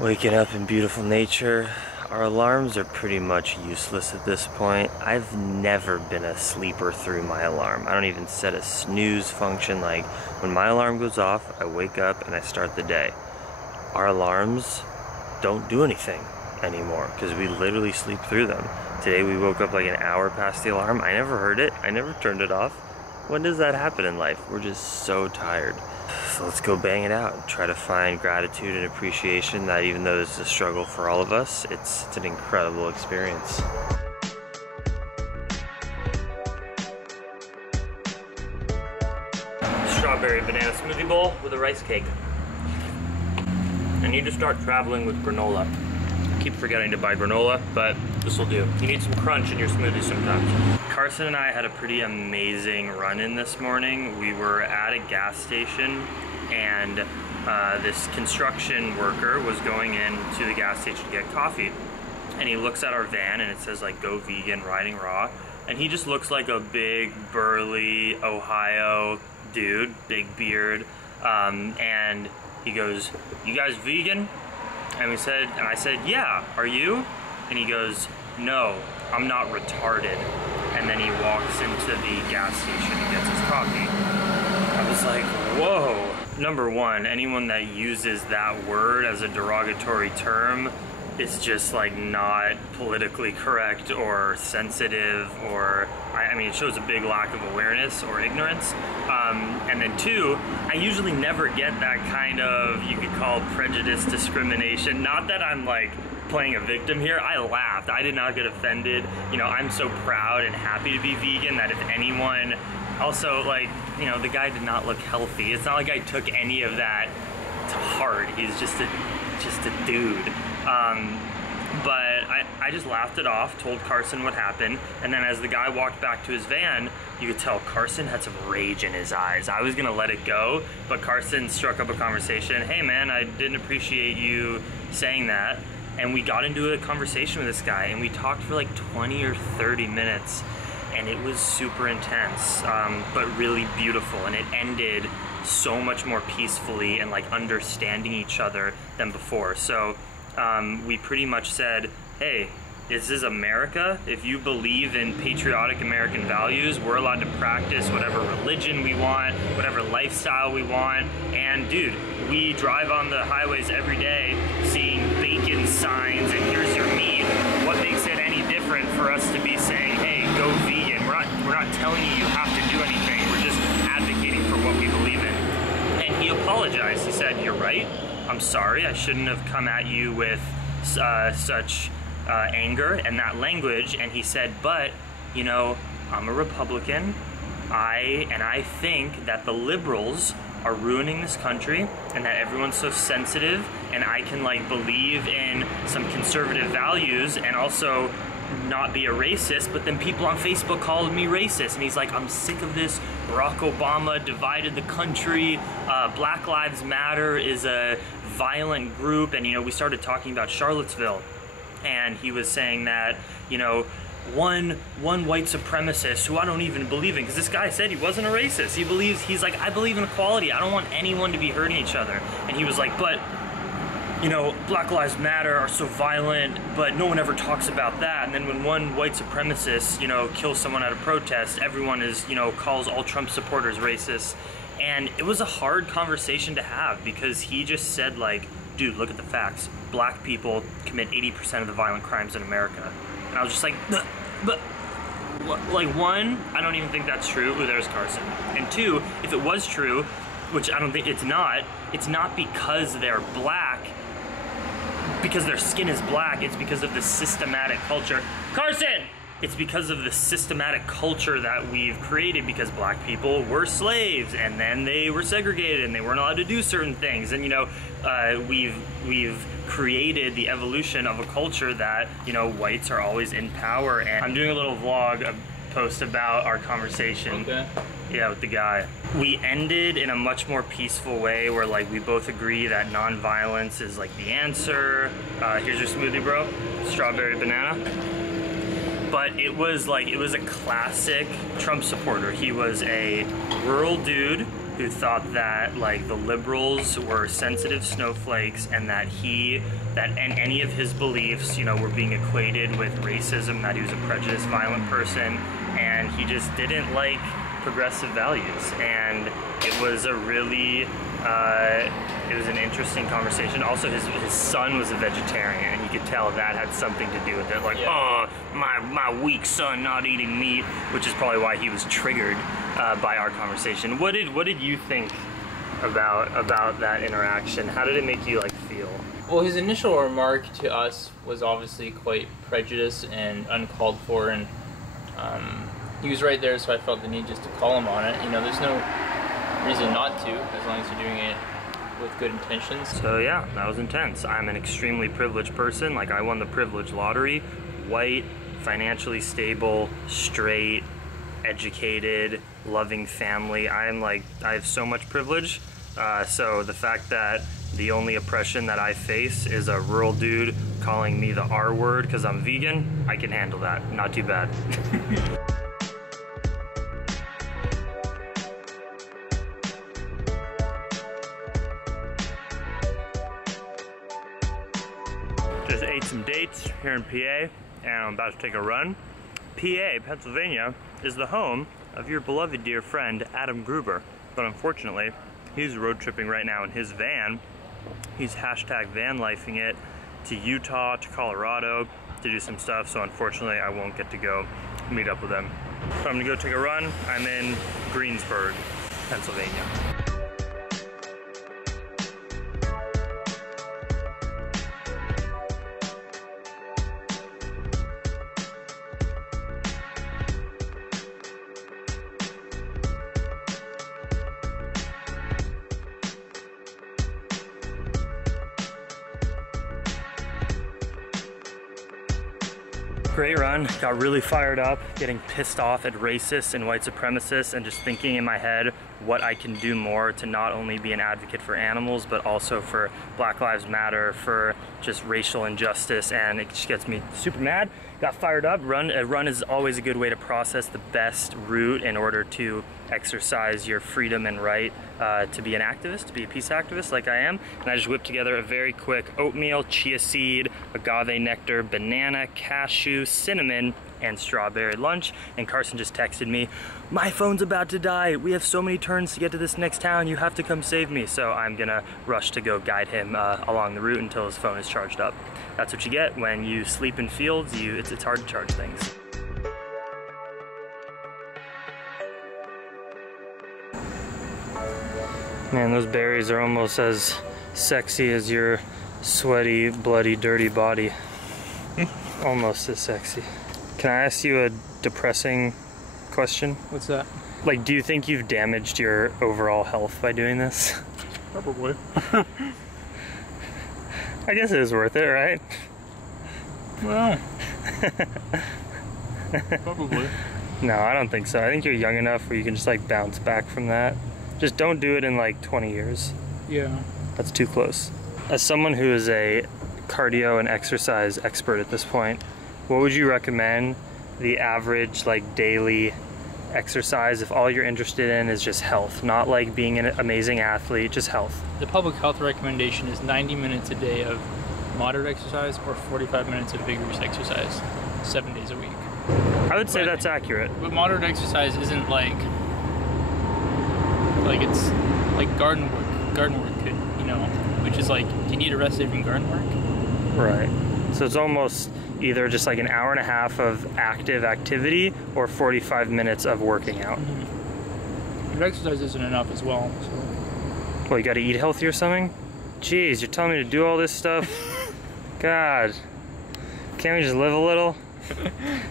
Waking up in beautiful nature. Our alarms are pretty much useless at this point. I've never been a sleeper through my alarm. I don't even set a snooze function. Like, when my alarm goes off, I wake up and I start the day. Our alarms don't do anything anymore because we literally sleep through them. Today we woke up like an hour past the alarm. I never heard it. I never turned it off. When does that happen in life? We're just so tired. So let's go bang it out and try to find gratitude and appreciation that even though this is a struggle for all of us, it's an incredible experience. Strawberry banana smoothie bowl with a rice cake. I need to start traveling with granola. I keep forgetting to buy granola, but this will do. You need some crunch in your smoothie sometimes. Carson and I had a pretty amazing run-in this morning. We were at a gas station and this construction worker was going into the gas station to get coffee. And he looks at our van and it says like, "Go vegan, riding raw." And he just looks like a big, burly Ohio dude, big beard. And he goes, "You guys vegan?" And I said, "Yeah, are you?" And he goes, "No, I'm not retarded." And then he walks into the gas station and gets his coffee. I was like, whoa. Number one, anyone that uses that word as a derogatory term is just like not politically correct or sensitive, or I mean, it shows a big lack of awareness or ignorance. And then two, I usually never get that kind of, you could call prejudice, discrimination. Not that I'm like playing a victim here. I laughed. I did not get offended. You know, I'm so proud and happy to be vegan that if anyone, also like, you know, the guy did not look healthy. It's not like I took any of that to heart. He's just a dude. But I just laughed it off, told Carson what happened, and then as the guy walked back to his van, you could tell Carson had some rage in his eyes. I was gonna let it go, but Carson struck up a conversation. "Hey man, I didn't appreciate you saying that." And we got into a conversation with this guy, and we talked for like 20 or 30 minutes, and it was super intense, but really beautiful, and it ended so much more peacefully and like understanding each other than before. So we pretty much said, hey, this is America. If you believe in patriotic American values, we're allowed to practice whatever religion we want, whatever lifestyle we want. And dude, we drive on the highways every day seeing bacon signs and here's your meat. What makes it any different for us to be saying, hey, go vegan? We're not telling you have to do anything. We're just advocating for what we believe in. And he apologized. He said, "You're right. I'm sorry. I shouldn't have come at you with such anger and that language." And he said, "But, you know, I'm a Republican. I think that the liberals are ruining this country and that everyone's so sensitive, and I can like believe in some conservative values and also not be a racist, but then people on Facebook called me racist." And he's like, "I'm sick of this. Barack Obama divided the country. Black Lives Matter is a violent group." And you know, we started talking about Charlottesville, and he was saying that, you know, one white supremacist who I don't even believe in, because this guy said he wasn't a racist. He's like, "I believe in equality. I don't want anyone to be hurting each other." And he was like, "But, you know, Black Lives Matter are so violent, but no one ever talks about that." And then when one white supremacist, you know, kills someone at a protest, everyone is, you know, calls all Trump supporters racist. And it was a hard conversation to have because he just said like, "Dude, look at the facts. Black people commit 80% of the violent crimes in America." And I was just like, but like, one, I don't even think that's true. Ooh, there's Carson. And two, if it was true, which I don't think it's not because they're black, because their skin is black. It's because of the systematic culture. Carson! It's because of the systematic culture that we've created, because black people were slaves and then they were segregated and they weren't allowed to do certain things. And you know, we've created the evolution of a culture that, you know, whites are always in power. And I'm doing a little vlog, a post about our conversation. Okay. Yeah, with the guy. We ended in a much more peaceful way where like we both agree that non-violence is like the answer. Here's your smoothie, bro. Strawberry banana. But it was a classic Trump supporter. He was a rural dude who thought that like the liberals were sensitive snowflakes and that he that any of his beliefs, you know, were being equated with racism, that he was a prejudiced, violent person, and he just didn't like progressive values. And it was a really, it was an interesting conversation. Also, his son was a vegetarian, and you could tell that had something to do with it. Like, oh, my weak son not eating meat, which is probably why he was triggered by our conversation. What did you think about that interaction? How did it make you like feel? Well, his initial remark to us was obviously quite prejudiced and uncalled for, and he was right there, so I felt the need just to call him on it. You know, there's no reason not to, as long as you're doing it with good intentions. So yeah, that was intense. I'm an extremely privileged person. Like, I won the privilege lottery. White, financially stable, straight, educated, loving family. I have so much privilege. So the fact that the only oppression that I face is a rural dude calling me the R word because I'm vegan, I can handle that. Not too bad. Just ate some dates here in PA, and I'm about to take a run. PA, Pennsylvania, is the home of your beloved dear friend, Adam Gruber. But unfortunately, he's road tripping right now in his van. He's hashtag van lifing it to Utah, to Colorado, to do some stuff. So unfortunately, I won't get to go meet up with him. So I'm gonna go take a run. I'm in Greensburg, Pennsylvania. Great run, got really fired up, getting pissed off at racists and white supremacists, and just thinking in my head what I can do more to not only be an advocate for animals, but also for Black Lives Matter, for just racial injustice, and it just gets me super mad. Got fired up. A run is always a good way to process the best route in order to exercise your freedom and right to be an activist, to be a peace activist like I am. And I just whipped together a very quick oatmeal, chia seed, agave nectar, banana, cashew, cinnamon, and strawberry lunch. And Carson just texted me, "My phone's about to die. We have so many turns to get to this next town. You have to come save me." So I'm gonna rush to go guide him along the route until his phone is charged up. That's what you get when you sleep in fields. It's hard to charge things. Man, those berries are almost as sexy as your sweaty, bloody, dirty body. Almost as sexy. Can I ask you a depressing question? What's that? Like, do you think you've damaged your overall health by doing this? Probably. I guess it was worth it, right? Well, probably. No, I don't think so. I think you're young enough where you can just like bounce back from that. Just don't do it in like 20 years. Yeah. That's too close. As someone who is a cardio and exercise expert at this point, what would you recommend the average like daily exercise if all you're interested in is just health, not like being an amazing athlete, just health? The public health recommendation is 90 minutes a day of moderate exercise or 45 minutes of vigorous exercise, 7 days a week. I would say that's accurate. But moderate exercise isn't like it's like garden work. Garden work could, you know, which is like, do you need a rest day from garden work? Right. So it's almost either just like an hour and a half of active activity or 45 minutes of working out. Mm-hmm. But exercise isn't enough as well. So. Well, you gotta eat healthy or something? Jeez, you're telling me to do all this stuff? God. Can't we just live a little?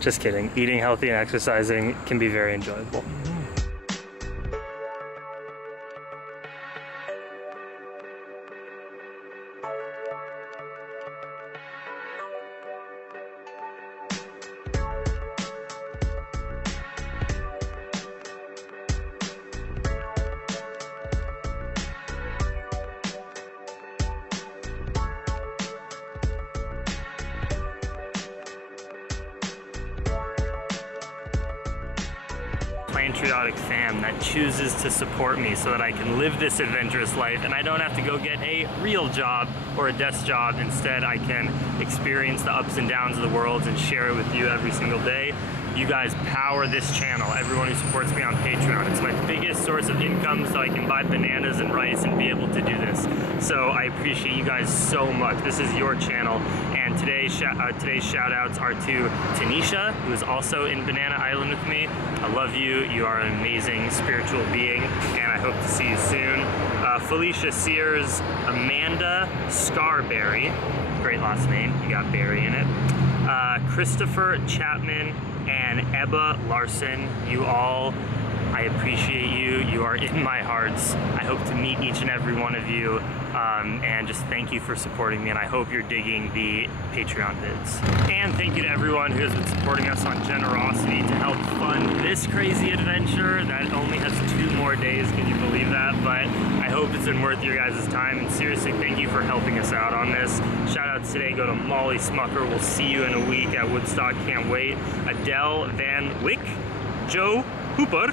Just kidding. Eating healthy and exercising can be very enjoyable. Plantriotic fam that chooses to support me so that I can live this adventurous life and I don't have to go get a real job or a desk job. Instead, I can experience the ups and downs of the world and share it with you every single day. You guys power this channel, everyone who supports me on Patreon. It's my biggest source of income so I can buy bananas and rice and be able to do this. So I appreciate you guys so much. This is your channel. And today's shout outs are to Tanisha, who is also in Banana Island with me. I love you. You are an amazing spiritual being, and I hope to see you soon. Felicia Sears, Amanda Scarberry, great last name, you got Barry in it. Christopher Chapman and Ebba Larson, you all, I appreciate you. You are in my hearts. I hope to meet each and every one of you, and just thank you for supporting me, and I hope you're digging the Patreon vids. And thank you to everyone who has been supporting us on Generosity to help fund this crazy adventure that only has 2 more days. Can you believe that? But I hope it's been worth your guys' time, and seriously, thank you for helping us out on this. Shout outs today go to Molly Smucker. We'll see you in a week at Woodstock. Can't wait. Adele Van Wyck, Joe Hooper,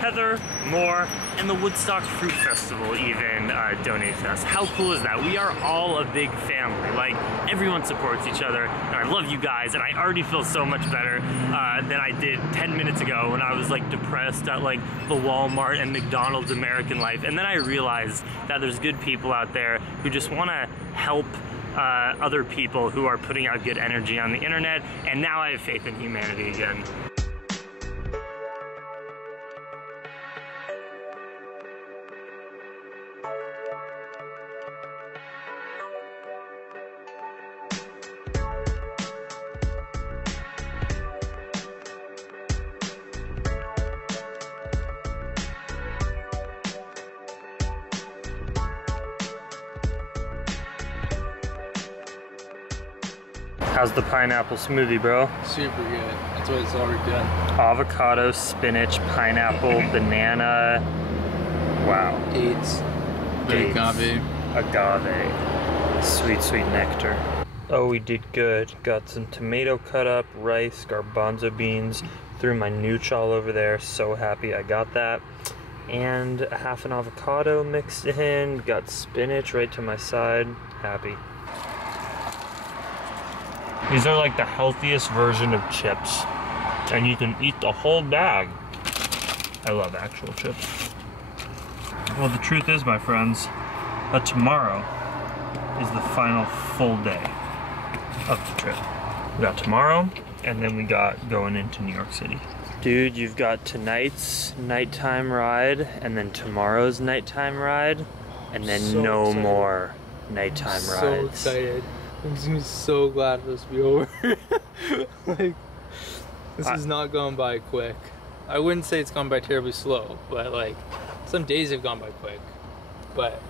Heather Moore, and the Woodstock Fruit Festival even donated to us. How cool is that? We are all a big family. Like, everyone supports each other, and I love you guys, and I already feel so much better than I did 10 minutes ago when I was like depressed at like the Walmart and McDonald's American life. And then I realized that there's good people out there who just want to help other people who are putting out good energy on the internet, and now I have faith in humanity again. How's the pineapple smoothie, bro? Super good. That's what it's already done. Avocado, spinach, pineapple, banana. Wow. Dates. Agave. Agave. Sweet, sweet nectar. Oh, we did good. Got some tomato cut up, rice, garbanzo beans. Threw my nooch all over there. So happy I got that. And a half an avocado mixed in. Got spinach right to my side. Happy. These are like the healthiest version of chips, and you can eat the whole bag. I love actual chips. Well, the truth is, my friends, that tomorrow is the final full day of the trip. We got tomorrow, and then we got going into New York City. Dude, you've got tonight's nighttime ride, and then tomorrow's nighttime ride, and then So no excited. more nighttime rides. So excited. I'm so glad for this to be over. Like, this has not gone by quick. I wouldn't say it's gone by terribly slow, but like, some days have gone by quick. But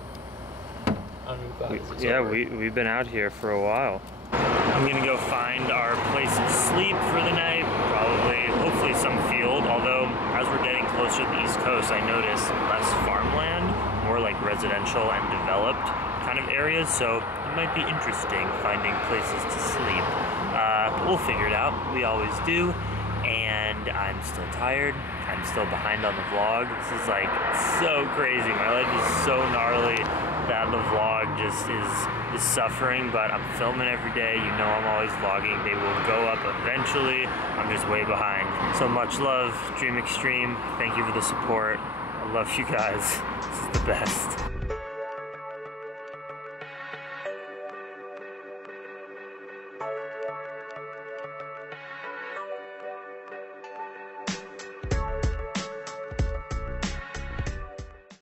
I'm glad it's over. We've been out here for a while. I'm gonna go find our place to sleep for the night. Probably, hopefully some field. Although, as we're getting closer to the East Coast, I notice less farmland, more like residential and developed kind of areas. So it might be interesting finding places to sleep. But we'll figure it out. We always do. And I'm still tired. I'm still behind on the vlog. This is like so crazy. My life is so gnarly that the vlog just is suffering, but I'm filming every day. You know I'm always vlogging. They will go up eventually. I'm just way behind. So much love, Dream Extreme. Thank you for the support. I love you guys. This is the best.